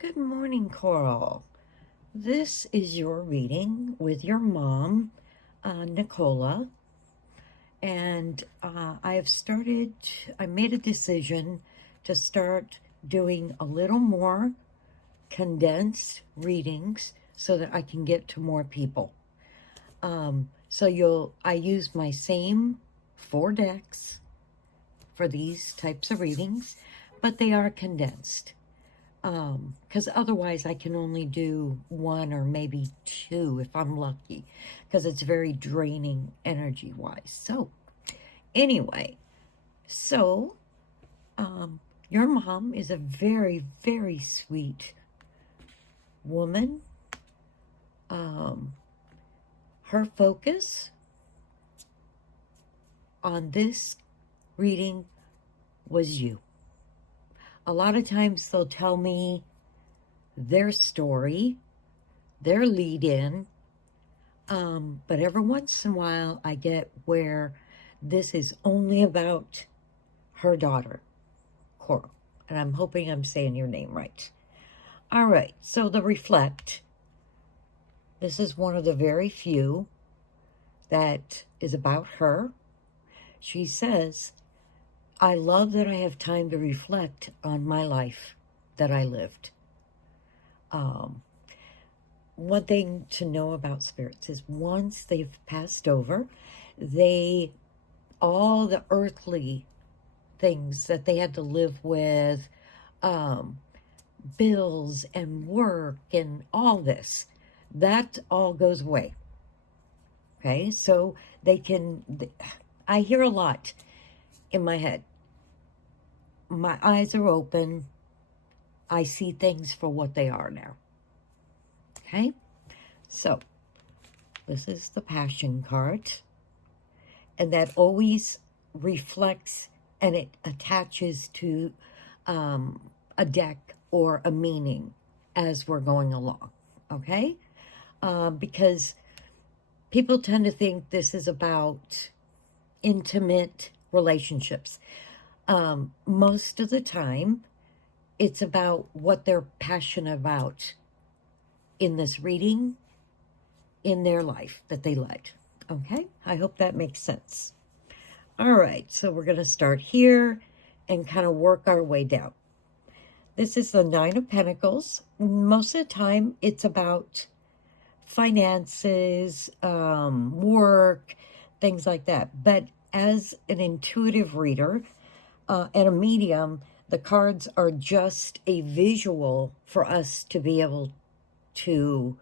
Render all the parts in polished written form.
Good morning, Coral. This is your reading with your mom, Nicola. And I made a decision to start doing a little more condensed readings so that I can get to more people. I use my same 4 decks for these types of readings, but they are condensed. Because otherwise I can only do 1 or maybe 2 if I'm lucky, because it's very draining energy wise. So anyway, so your mom is a very, very sweet woman. Her focus on this reading was you. A lot of times they'll tell me their story, their lead in, but every once in a while I get where this is only about her daughter, Coral. And I'm hoping I'm saying your name right. All right, so the reflect. This is one of the very few that is about her. She says, I love that I have time to reflect on my life that I lived. One thing to know about spirits is once they've passed over, all the earthly things that they had to live with, bills and work and all this, that all goes away. Okay, so I hear a lot in my head. My eyes are open. I see things for what they are now. Okay, so this is the Passion card, and that always reflects and it attaches to a deck or a meaning as we're going along, okay? Because people tend to think this is about intimate relationships. Most of the time, it's about what they're passionate about in this reading, in their life that they led. Okay, I hope that makes sense. All right, so we're going to start here and kind of work our way down. This is the Nine of Pentacles. Most of the time, it's about finances, work, things like that. But as an intuitive reader and a medium, the cards are just a visual for us to be able to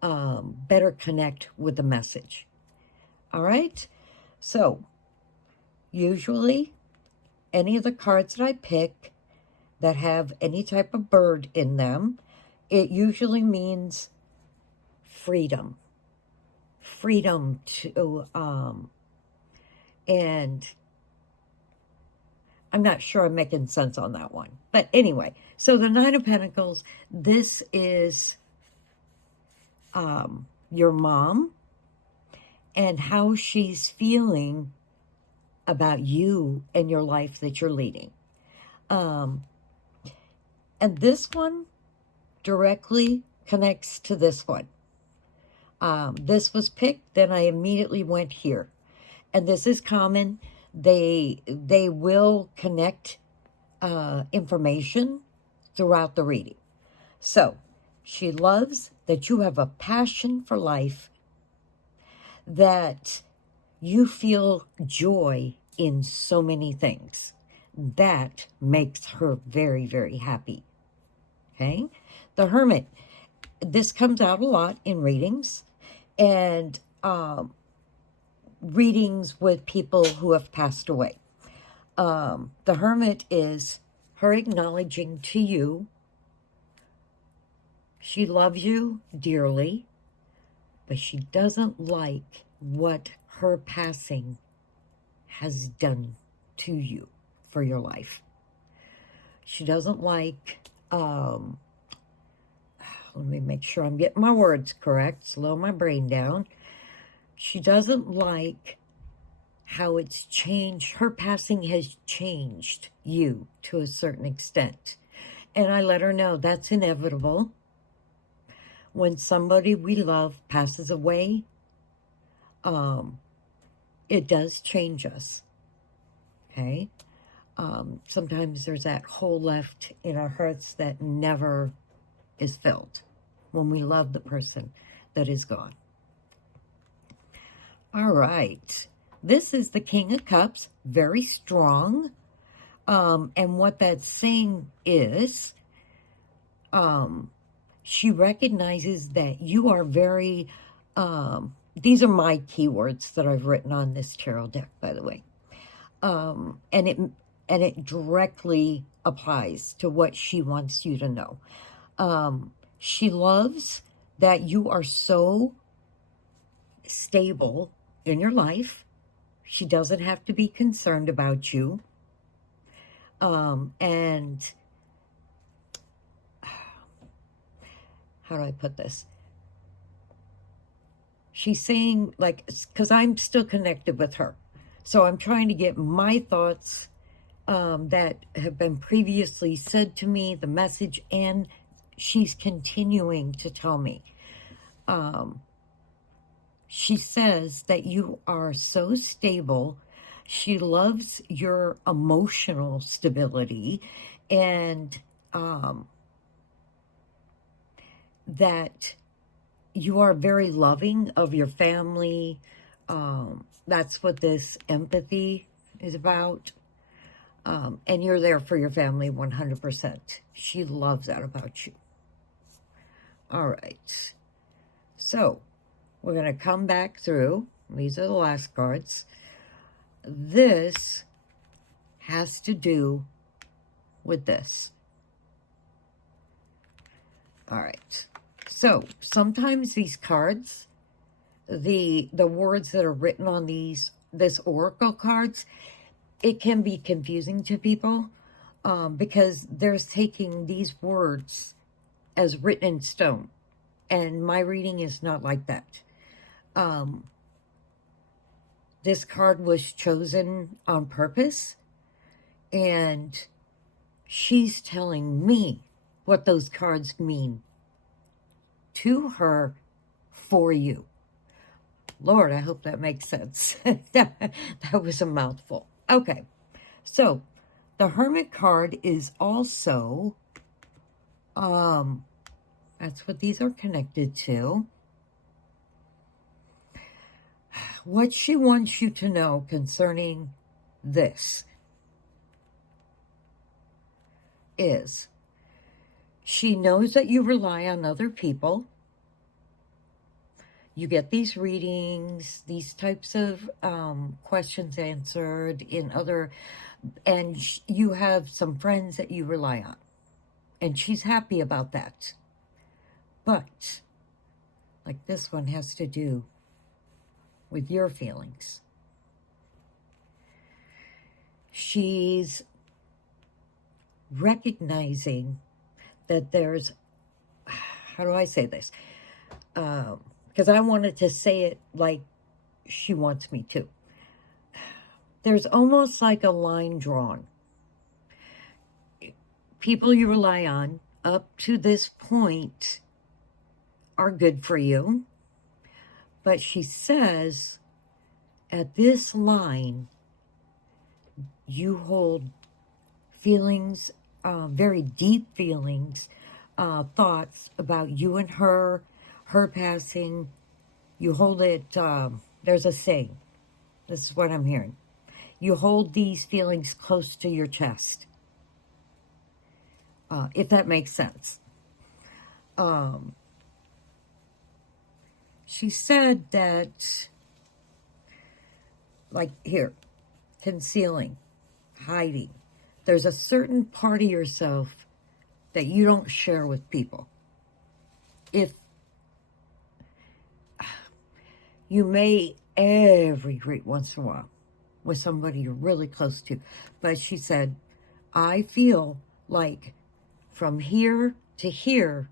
better connect with the message. All right, so usually any of the cards that I pick that have any type of bird in them, it usually means freedom to and I'm not sure I'm making sense on that one, but anyway, so the Nine of Pentacles, this is your mom and how she's feeling about you and your life that you're leading. And this one directly connects to this one. This was picked, then I immediately went here. And this is common. They will connect information throughout the reading. So, she loves that you have a passion for life, that you feel joy in so many things. That makes her very, very happy. Okay? The Hermit. This comes out a lot in readings, and readings with people who have passed away. The Hermit is her acknowledging to you she loves you dearly, but she doesn't like what her passing has done to you for your life. She doesn't like, let me make sure I'm getting my words correct, slow my brain down. She doesn't like how it's changed. Her passing has changed you to a certain extent. And I let her know that's inevitable. When somebody we love passes away, um, it does change us. Okay? Sometimes there's that hole left in our hearts that never is filled when we love the person that is gone. All right. This is the King of Cups, very strong. And what that's saying is, she recognizes that you are very, these are my keywords that I've written on this tarot deck, by the way. And it directly applies to what she wants you to know. She loves that you are so stable in your life. She doesn't have to be concerned about you. And how do I put this? She's saying, like, because I'm still connected with her. So I'm trying to get my thoughts that have been previously said to me, the message, and she's continuing to tell me. She says that you are so stable. She loves your emotional stability, and that you are very loving of your family. That's what this empathy is about. And you're there for your family 100%. She loves that about you. All right. So we're going to come back through. These are the last cards. This has to do with this. All right. So sometimes these cards, the words that are written on this oracle cards, it can be confusing to people because they're taking these words as written in stone. And my reading is not like that. This card was chosen on purpose, and she's telling me what those cards mean to her for you. Lord, I hope that makes sense. That was a mouthful. Okay, so the Hermit card is also, that's what these are connected to. What she wants you to know concerning this is she knows that you rely on other people. You get these readings, these types of questions answered in other, and you have some friends that you rely on. And she's happy about that. But, like this one has to do with your feelings. She's recognizing that there's, how do I say this? Because I wanted to say it like she wants me to. There's almost like a line drawn. People you rely on up to this point are good for you. But she says, at this line, you hold feelings, very deep feelings, thoughts about you and her passing. You hold it, there's a saying. This is what I'm hearing. You hold these feelings close to your chest. If that makes sense. She said that, like here, concealing, hiding. There's a certain part of yourself that you don't share with people. If you may every great once in a while with somebody you're really close to. But she said, I feel like from here to here,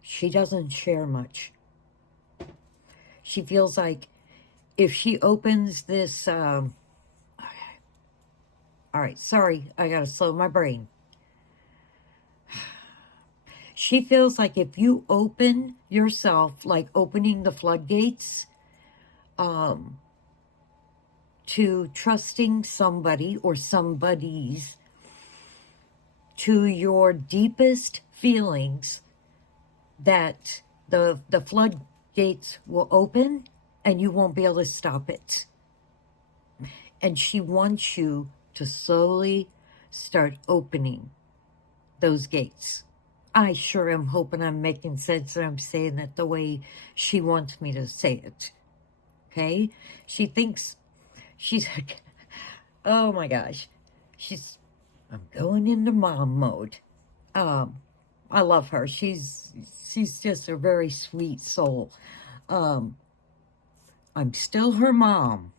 she doesn't share much. She feels like if she opens this, okay. All right, sorry, I gotta slow my brain. She feels like if you open yourself, like opening the floodgates, to trusting somebody or somebodies, to your deepest feelings, that the floodgates will open and you won't be able to stop it. And she wants you to slowly start opening those gates. I sure am hoping I'm making sense and I'm saying it the way she wants me to say it. Okay? She thinks she's like, oh my gosh. I'm going into mom mode. I love her. She's just a very sweet soul. I'm still her mom.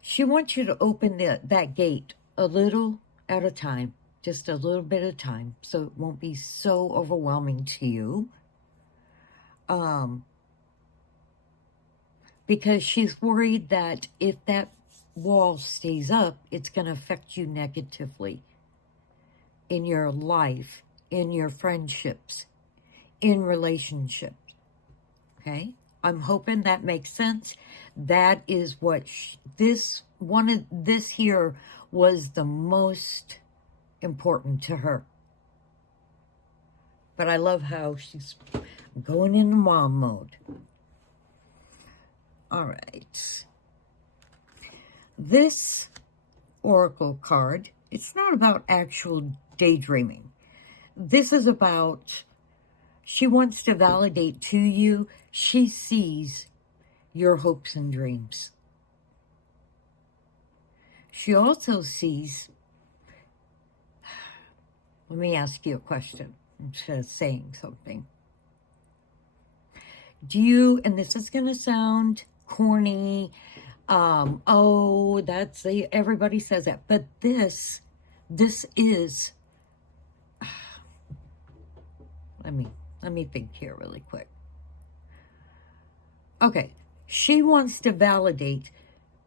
She wants you to open that gate a little at a time, just a little bit at a time, so it won't be so overwhelming to you. Because she's worried that if that wall stays up, it's going to affect you negatively in your life, in your friendships, in relationships. Okay? I'm hoping that makes sense. That is what this here was the most important to her. But I love how she's going into mom mode. All right. This oracle card, it's not about actual daydreaming. This is about, she wants to validate to you, she sees your hopes and dreams. She also sees, let me ask you a question instead of saying something. Do you, and this is going to sound corny, oh, that's everybody says that, but this is, let me think here really quick. Okay, she wants to validate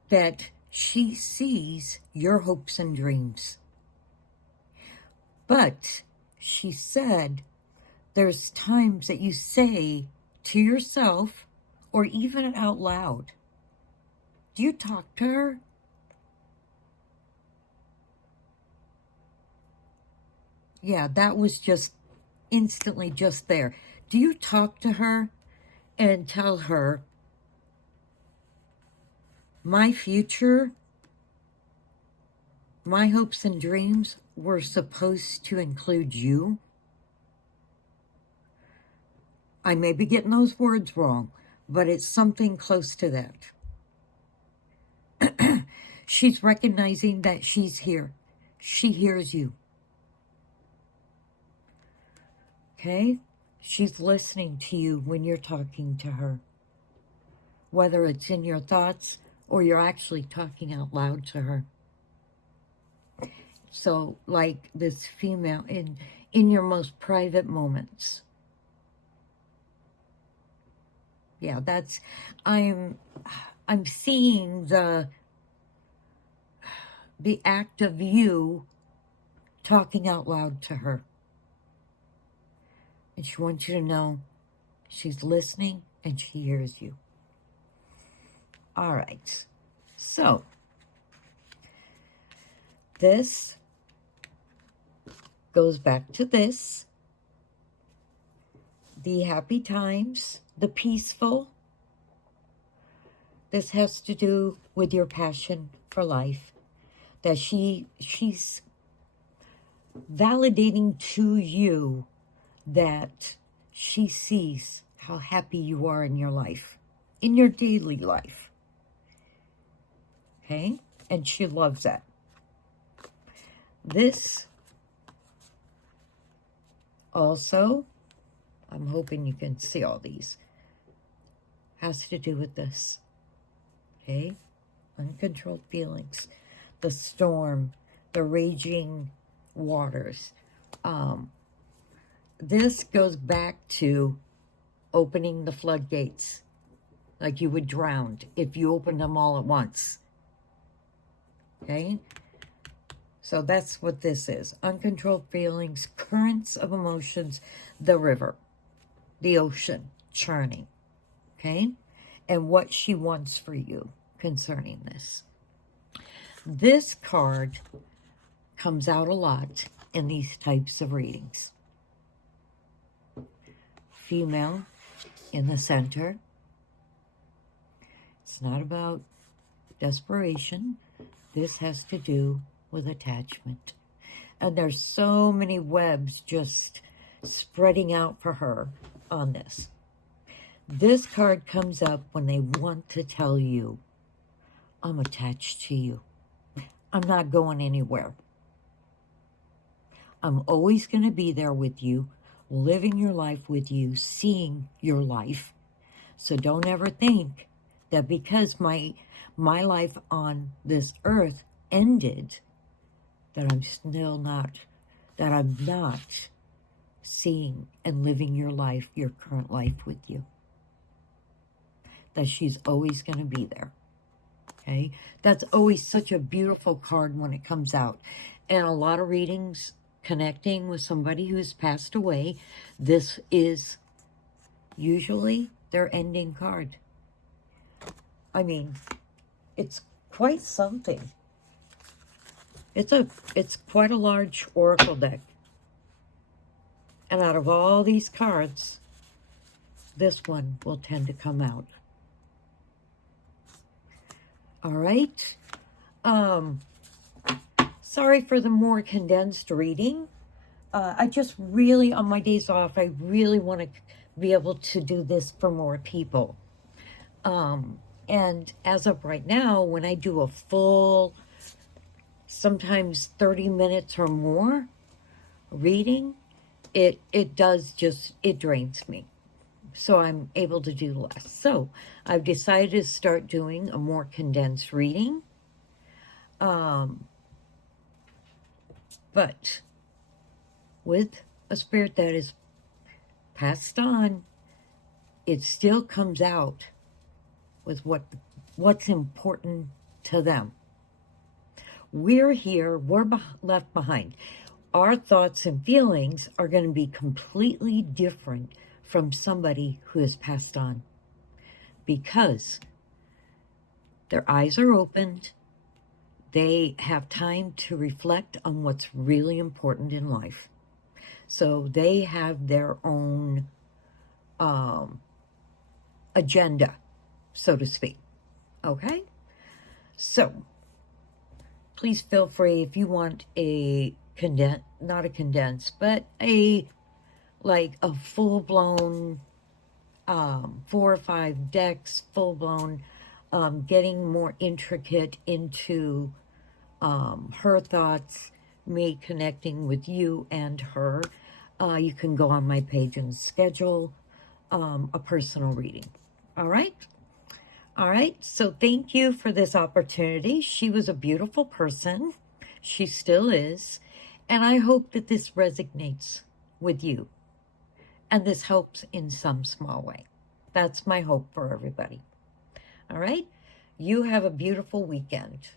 that she sees your hopes and dreams. But she said there's times that you say to yourself or even out loud, do you talk to her? Yeah, that was just instantly just there. Do you talk to her and tell her, my future, my hopes and dreams were supposed to include you? I may be getting those words wrong, but it's something close to that. She's recognizing that she's here. She hears you. Okay? She's listening to you when you're talking to her. Whether it's in your thoughts or you're actually talking out loud to her. So, like this female, in your most private moments. Yeah, that's, I'm seeing the act of you talking out loud to her. And she wants you to know she's listening and she hears you. All right. So, this goes back to this. The happy times, the peaceful. This has to do with your passion for life. That she's validating to you that she sees how happy you are in your life, in your daily life. Okay? And she loves that. This also, I'm hoping you can see all these, has to do with this. Okay? Uncontrolled feelings, the storm, the raging waters. This goes back to opening the floodgates, like you would drown if you opened them all at once. Okay? So that's what this is. Uncontrolled feelings, currents of emotions, the river, the ocean, churning. Okay? And what she wants for you concerning this. This card comes out a lot in these types of readings. Female in the center. It's not about desperation. This has to do with attachment. And there's so many webs just spreading out for her on this. This card comes up when they want to tell you, I'm attached to you. I'm not going anywhere. I'm always going to be there with you, living your life with you, seeing your life. So don't ever think that because my life on this earth ended, that I'm not seeing and living your life, your current life with you. That she's always going to be there. Okay? That's always such a beautiful card when it comes out. And a lot of readings connecting with somebody who's passed away, this is usually their ending card. I mean, it's quite something. It's quite a large oracle deck. And out of all these cards, this one will tend to come out. All right. Sorry for the more condensed reading. I just really, on my days off, I really want to be able to do this for more people. And as of right now, when I do a full, sometimes 30 minutes or more reading, it drains me. So I'm able to do less. So I've decided to start doing a more condensed reading. But with a spirit that is passed on, it still comes out with what's important to them. We're here, we're left behind. Our thoughts and feelings are going to be completely different from somebody who has passed on, because their eyes are opened, they have time to reflect on what's really important in life. So they have their own agenda, so to speak. Okay? So please feel free, if you want a not a condensed, but a full-blown 4 or 5 decks, full-blown, getting more intricate into her thoughts, me connecting with you and her, you can go on my page and schedule a personal reading. All right? All right, so thank you for this opportunity. She was a beautiful person. She still is. And I hope that this resonates with you. And this helps in some small way. That's my hope for everybody. All right? You have a beautiful weekend.